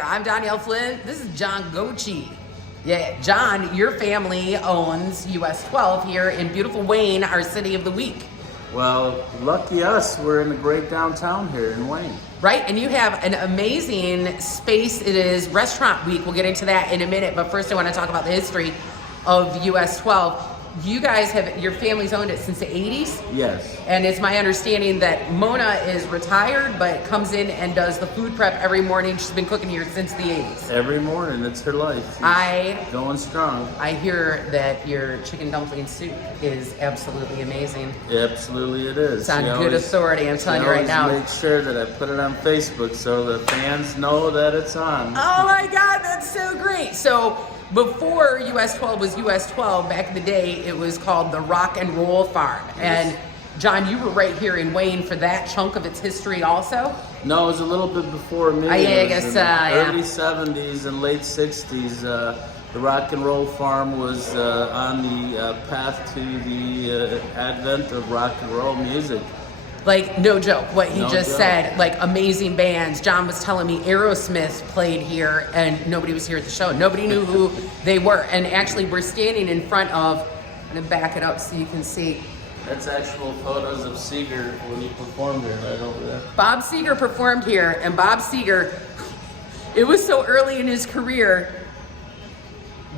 there, I'm Danielle Flynn. This is John Gochi. Yeah, John, your family owns US-12 here in beautiful Wayne, our city of the week. Well, lucky us, we're in the great downtown here in Wayne. Right, and you have an amazing space. It is Restaurant Week. We'll get into that in a minute, but first I want to talk about the history of US-12. You guys your family's owned it since the 80s? Yes. And it's my understanding that Mona is retired, but comes in and does the food prep every morning. She's been cooking here since the 80s. Every morning, it's her life. She's going strong. I hear that your chicken dumpling soup is absolutely amazing. Absolutely it is. It's on good authority, I'm telling you right now. Make sure that I put it on Facebook so the fans know that it's on. Oh my God, that's so great. So before US-12 was US-12, back in the day, it was called the Rock and Roll Farm. Yes. And John, you were right here in Wayne for that chunk of its history also? No, it was a little bit before me. I guess, early 70s and late 60s. The Rock and Roll Farm was on the path to the advent of rock and roll music. Like, no joke, what he just joke. said, like amazing bands. John was telling me Aerosmith played here and nobody was here at the show. Nobody knew who they were. And actually we're standing in front of, I'm gonna back it up so you can see. That's actual photos of Seeger when he performed there, right over there. Bob Seger performed here, and Bob Seger, it was so early in his career,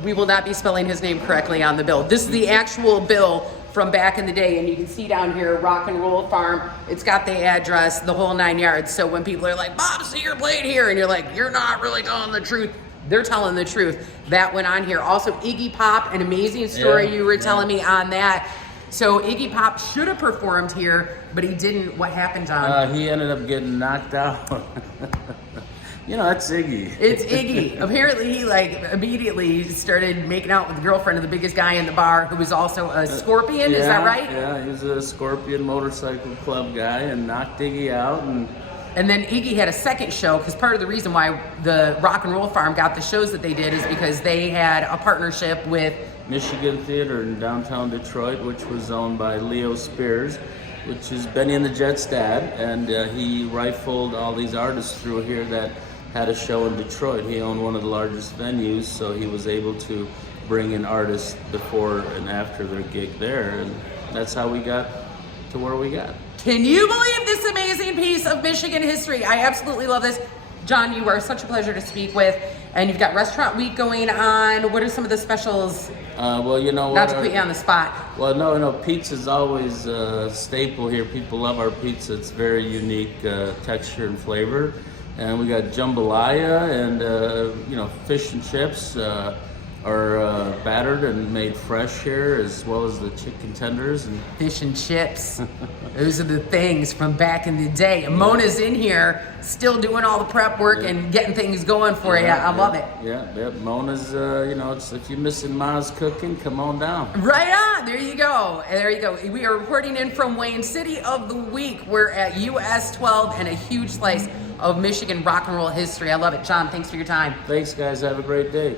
we will not be spelling his name correctly on the bill. This is the actual bill from back in the day, and you can see down here, Rock and Roll Farm. It's got the address, the whole 9 yards. So when people are like, Bob Seger played here, and you're like, you're not really telling the truth. They're telling the truth. That went on here. Also, Iggy Pop, an amazing story you were telling me on that. So Iggy Pop should have performed here, but he didn't. What happened, John? He ended up getting knocked out. You know, that's Iggy. It's Iggy. Apparently, he immediately started making out with the girlfriend of the biggest guy in the bar, who was also a Scorpion. Yeah, is that right? Yeah, he was a Scorpion motorcycle club guy and knocked Iggy out. And then Iggy had a second show, because part of the reason why the Rock and Roll Farm got the shows that they did is because they had a partnership with Michigan Theater in downtown Detroit, which was owned by Leo Spears, which is Benny and the Jets' dad, and he rifled all these artists through here that had a show in Detroit. He owned one of the largest venues, so he was able to bring in artists before and after their gig there, and that's how we got to where we got. Can you believe this amazing piece of Michigan history? I absolutely love this. John, you are such a pleasure to speak with, and you've got Restaurant Week going on. What are some of the specials? Well, you know, not to put you on the spot. Well, no, pizza's always a staple here. People love our pizza. It's very unique texture and flavor. And we got jambalaya and, fish and chips are battered and made fresh here, as well as the chicken tenders. And fish and chips. Those are the things from back in the day. And Mona's in here still doing all the prep work and getting things going for you. I love it. Yeah. Mona's, it's, if you're missing Ma's cooking, come on down. Right on. There you go. We are reporting in from Wayne, City of the Week. We're at US-12 and a huge slice of Michigan rock and roll history. I love it. John, thanks for your time. Thanks, guys. Have a great day.